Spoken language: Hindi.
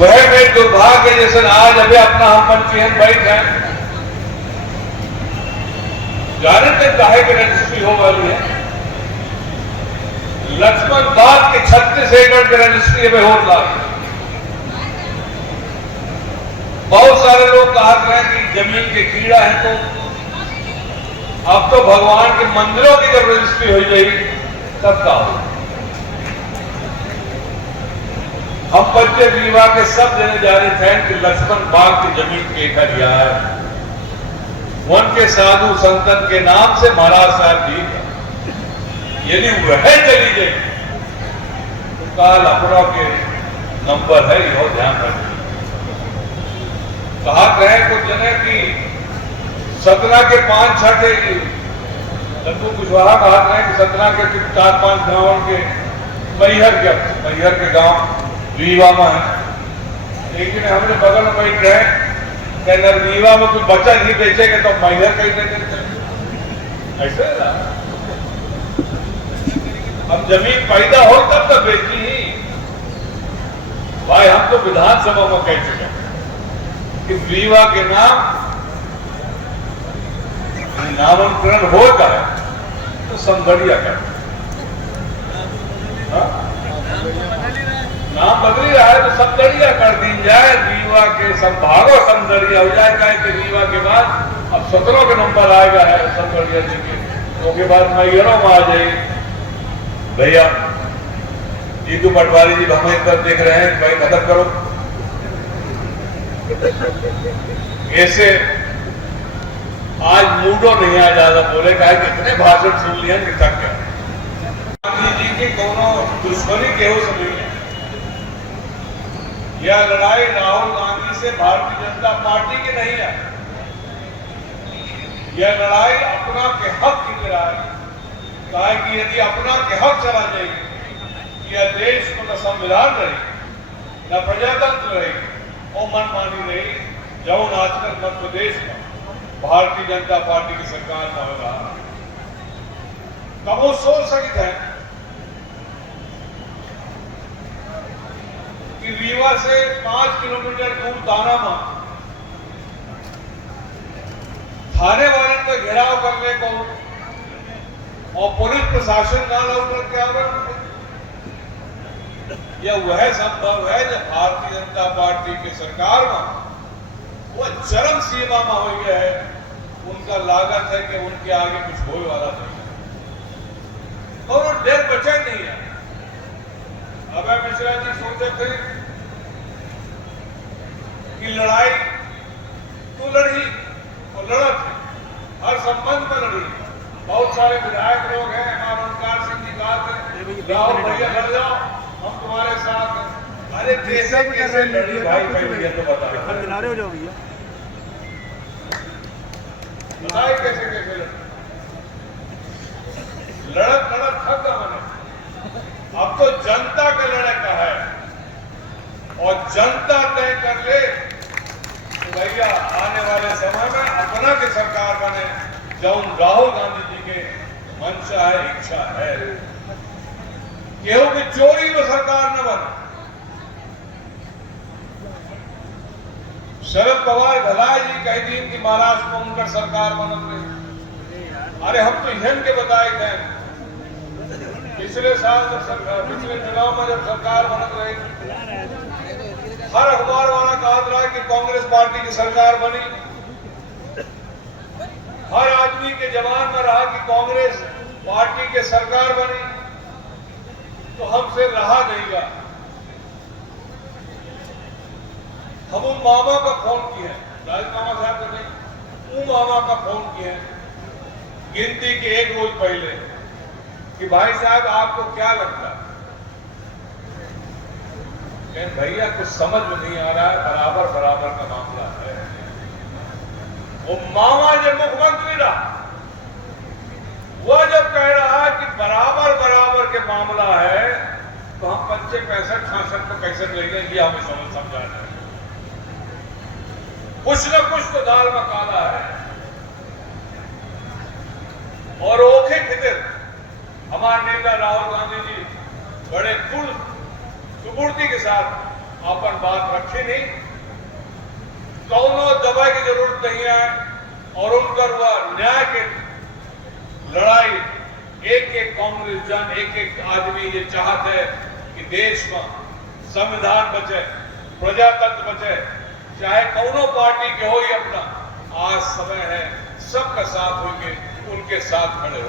वह में दुर्भाग्य जैसे आज अभी अपना हम मंचीहन बैठ हैं, जानते काहे की रजिस्ट्री हो वाली है। लक्ष्मण बाग के 36 एकड़ की रजिस्ट्री में हो रहा है। बहुत सारे लोग कहा हैं कि जमीन के कीड़ा है, तो अब तो भगवान के मंदिरों की जब रजिस्ट्री हो जाएगी तब का हो। हम बच्चे रीवा के सब देने जा रहे थे कि लक्ष्मण बाग की जमीन के खरिया है, उनके साधु संतन के नाम से महाराज साहब जी, यदि वह चली गई तो काल अपनों के नंबर है, यह ध्यान रखें। कहा कहे कुछ जने की सतना के 5-6 लड्डू कुशवाहा कहा कहे कि सतना के 4-5 गांव के मैहर के गांव रीवा में है, लेकिन हमने बगल में बैठ रहे कहना रीवा में कुछ बच्चा नहीं बेचेंगे तो मैहर कहीं देते ऐसे ना। अब जमीन पैदा हो तब तो बेची ही भाई। हम तो विधानसभा में कह चुके कि रीवा के नामांकन होता है तो समझिया कर, नाम बदली रहा है तो समझिया कर दी जाए। रीवा के संभागो समझिया हो जाएगा कि रीवा के बाद अब 17 के नंबर आएगा है समझिया जी के, तो के बाद मैहरों में आ जाएगी। भैया जीतू पटवारी जी हम एक बार देख रहे हैं, भाई खत्म करो ऐसे। आज मूडो नहीं आ ज्यादा बोले का कितने भाषण सुन लिए कि थक गया। गांधी जी की कोनो दुश्मनी के हो समझ में, यह लड़ाई राहुल गांधी से भारतीय जनता पार्टी की नहीं है, यह लड़ाई अपना के हक की लड़ाई है। कहा कि यदि अपना के हक चला जाएगी, यह देश में न संविधान रहेगी न प्रजातंत्र रहेगी और मनमानी रहेगी। जौन आजकल मध्य प्रदेश में भारतीय जनता पार्टी की सरकार में हो रहा, तब वो सोच सकते हैं कि रीवा से 5 किलोमीटर दूर ताना में थाने वाले का घेराव करने को और पुलिस प्रशासन ना लौट के आवरण, यह वह संभव है जब भारतीय जनता पार्टी की सरकार में वो चरम सीमा में हो गया है। उनका लागत है कि उनके आगे कुछ होने वाला नहीं है और वो डर बचा नहीं है। अभय मिश्रा जी सोचते थे कि लड़ाई तो लड़ी और लड़त है, हर संबंध में लड़ी। बहुत सारे विधायक लोग हैं, हमारे ओंकार सिंह जी कहा थे राहुल भैया लड़ जाओ हम तुम्हारे साथ हैं। अरे कैसे कैसे लड़ी भाई भैया, तो बताओ किनारे हो जाओ भैया, बताइए कैसे कैसे लड़त थक गया मैंने। अब तो जनता के लड़े का है और जनता तय कर ले तो भैया आने वाले समय में अपना की सरकार बने, जौन राहुल गांधी जी के मंशा है, इच्छा है। केहू की चोरी में सरकार न बने। शरद पवार भलाई जी कह दी कि महाराष्ट्र में उनका सरकार बनत रही। अरे हम तो इन्हें के बताए थे पिछले साल जब सरकार, पिछले चुनाव में जब सरकार बनत रही, हर अखबार वाला कहा रहा कि कांग्रेस पार्टी की सरकार बनी। हर आदमी के जवान में रहा कि कांग्रेस पार्टी की सरकार बनी, तो हमसे रहा नहीं गया। हम उन मामा का फोन किए, राज मामा साहब को नहीं, उन मामा का फोन किए गिनती के 1 रोज पहले कि भाई साहब आपको क्या लगता है? भैया कुछ समझ में नहीं आ रहा है, बराबर बराबर का मामला है। वो मामा जब मुख्यमंत्री रहा, वह जब कह रहा है कि बराबर बराबर के मामला है, तो हम 25, 65 को कैसे लेंगे, ये हमें समझा है। कुछ न कुछ तो दाल में काला है। और ओखे फितर हमारे नेता राहुल गांधी जी बड़े कुल सुपूर्ति के साथ अपन बात रखी नहीं, कौनो दबाई की जरूरत नहीं है। और उनकर वह न्याय की लड़ाई एक एक कांग्रेस जन, एक एक आदमी ये चाहते है कि देश में संविधान बचे, प्रजातंत्र बचे, चाहे कौनो पार्टी के हो ही अपना। आज समय है सबका साथ होके उनके साथ खड़े हो।